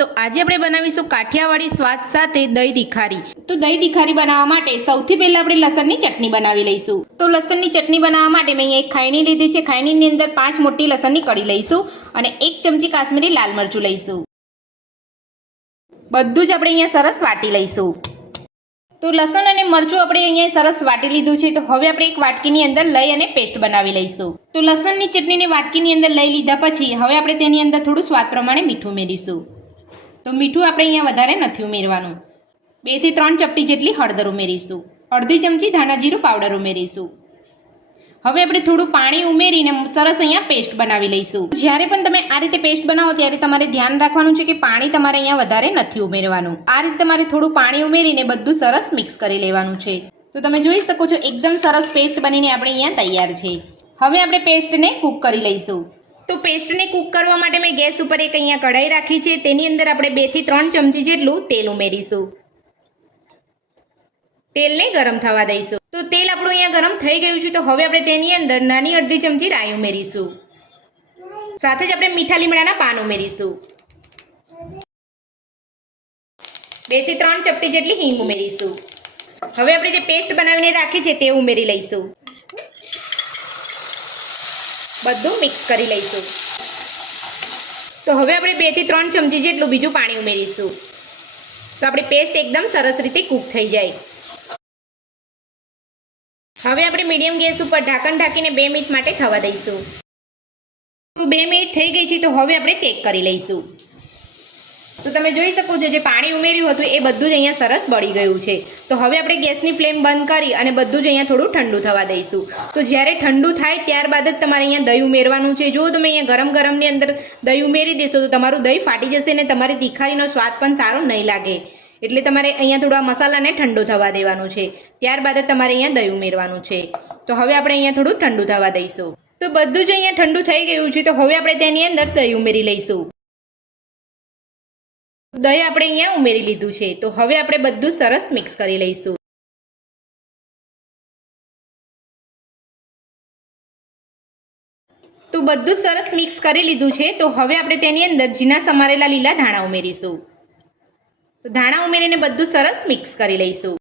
તો આજે આપણે બનાવીશું કાઠિયાવાડી સ્વાદ સાથે દહીં તીખારી। તો દહીં તીખારી બનાવવા માટે સૌથી પહેલા આપણે લસણની ચટણી બનાવી લઈશું। તો લસણની ચટણી બનાવવા માટે મેં અહીંયા એક ખાયણી લીધી છે। ખાયણીની અંદર 5 મોટી લસણની કળી લઈશું અને 1 ચમચી કાશ્મીરી લાલ મરચું લઈશું। બધું જ આપણે અહીંયા સરસ વાટી લઈશું। તો લસણ અને મરચું આપણે અહીંયા સરસ વાટી લીધું છે। તો હવે આપણે એક વાટકીની અંદર લઈ અને પેસ્ટ બનાવી લઈશું। તો લસણની ચટણીને વાટકીની અંદર લઈ લીધા પછી હવે આપણે તેની અંદર થોડું સ્વાદ પ્રમાણે મીઠું ઉમેરીશું। તો મીઠું આપણે અહીંયા વધારે નથી ઉમેરવાનું। 2 થી 3 ચપટી જેટલી હળદર ઉમેરીશું। અડધી ચમચી ધાણા જીરું પાવડર ઉમેરીશું। હવે આપણે થોડું પાણી ઉમેરીને સરસ અહીંયા પેસ્ટ બનાવી લઈશું। જ્યારે પણ તમે આ રીતે પેસ્ટ બનાવો ત્યારે તમારે ધ્યાન રાખવાનું છે કે પાણી તમારે અહીંયા વધારે નથી ઉમેરવાનું। આ રીતે તમારે થોડું પાણી ઉમેરીને બધું સરસ મિક્સ કરી લેવાનું છે। તો તમે જોઈ શકો છો એકદમ સરસ પેસ્ટ બનીને આપણે અહીંયા તૈયાર છે। હવે આપણે પેસ્ટને કૂક કરી લઈશું। તો પેસ્ટને કૂક કરવા માટે મેં ગેસ ઉપર એક અહીંયા કઢાઈ રાખી છે। તેની અંદર આપણે 2 થી 3 ચમચી જેટલું તેલ ઉમેરીશું। તેલને ગરમ થવા દઈશું। તો તેલ આપણું અહીંયા ગરમ થઈ ગયું છે। તો હવે આપણે તેની અંદર નાની અડધી ચમચી રાઈ ઉમેરીશું। સાથે જ આપણે મીઠા લીમડાના પાન ઉમેરીશું। 2 થી 3 ચપટી જેટલી હિંગ ઉમેરીશું। હવે આપણે જે પેસ્ટ બનાવીને રાખી છે તે ઉમેરી લઈશું। બધું મિક્સ કરી લઈશું। તો હવે આપણે 2 થી 3 ચમચી જેટલું બીજું પાણી ઉમેરીશું। તો આપણી પેસ્ટ એકદમ સરસ રીતે કૂક થઈ જાય। હવે આપણે મીડિયમ ગેસ ઉપર ઢાંકણ ઢાંકીને 2 મિનિટ માટે થવા દઈશું। તો 2 મિનિટ થઈ ગઈ છે। તો હવે આપણે ચેક કરી લઈશું। તો તમે જોઈ શકો છો જે પાણી ઉમેર્યું હતું એ બધું જ અહીંયા સરસ બળી ગયું છે। તો હવે આપણે ગેસની ફ્લેમ બંધ કરી અને બધું જ અહીંયા થોડું ઠંડુ થવા દઈશું। તો જ્યારે ઠંડુ થાય ત્યારબાદ જ તમારે અહીંયા દહીં ઉમેરવાનું છે। જો તમે અહીંયા ગરમ ગરમની અંદર દહીં ઉમેરી દેશો તો તમારું દહીં ફાટી જશે અને તમારી તીખારીનો સ્વાદ પણ સારો નહીં લાગે। એટલે તમારે અહીંયા થોડા મસાલાને ઠંડુ થવા દેવાનું છે। ત્યારબાદ જ તમારે અહીંયા દહીં ઉમેરવાનું છે। તો હવે આપણે અહીંયા થોડું ઠંડુ થવા દઈશું। તો બધું જ અહીંયા ઠંડુ થઈ ગયું છે। તો હવે આપણે તેની અંદર દહીં ઉમેરી લઈશું। દહીં આપણે અહીંયા ઉમેરી લીધું છે। તો હવે આપણે બધું સરસ મિક્સ કરી લઈશું। તો બધું સરસ મિક્સ કરી લીધું છે। તો હવે આપણે તેની અંદર ઝીણા સમારેલા લીલા ધાણા ઉમેરીશું। તો ધાણા ઉમેરીને બધું સરસ મિક્સ કરી લઈશું।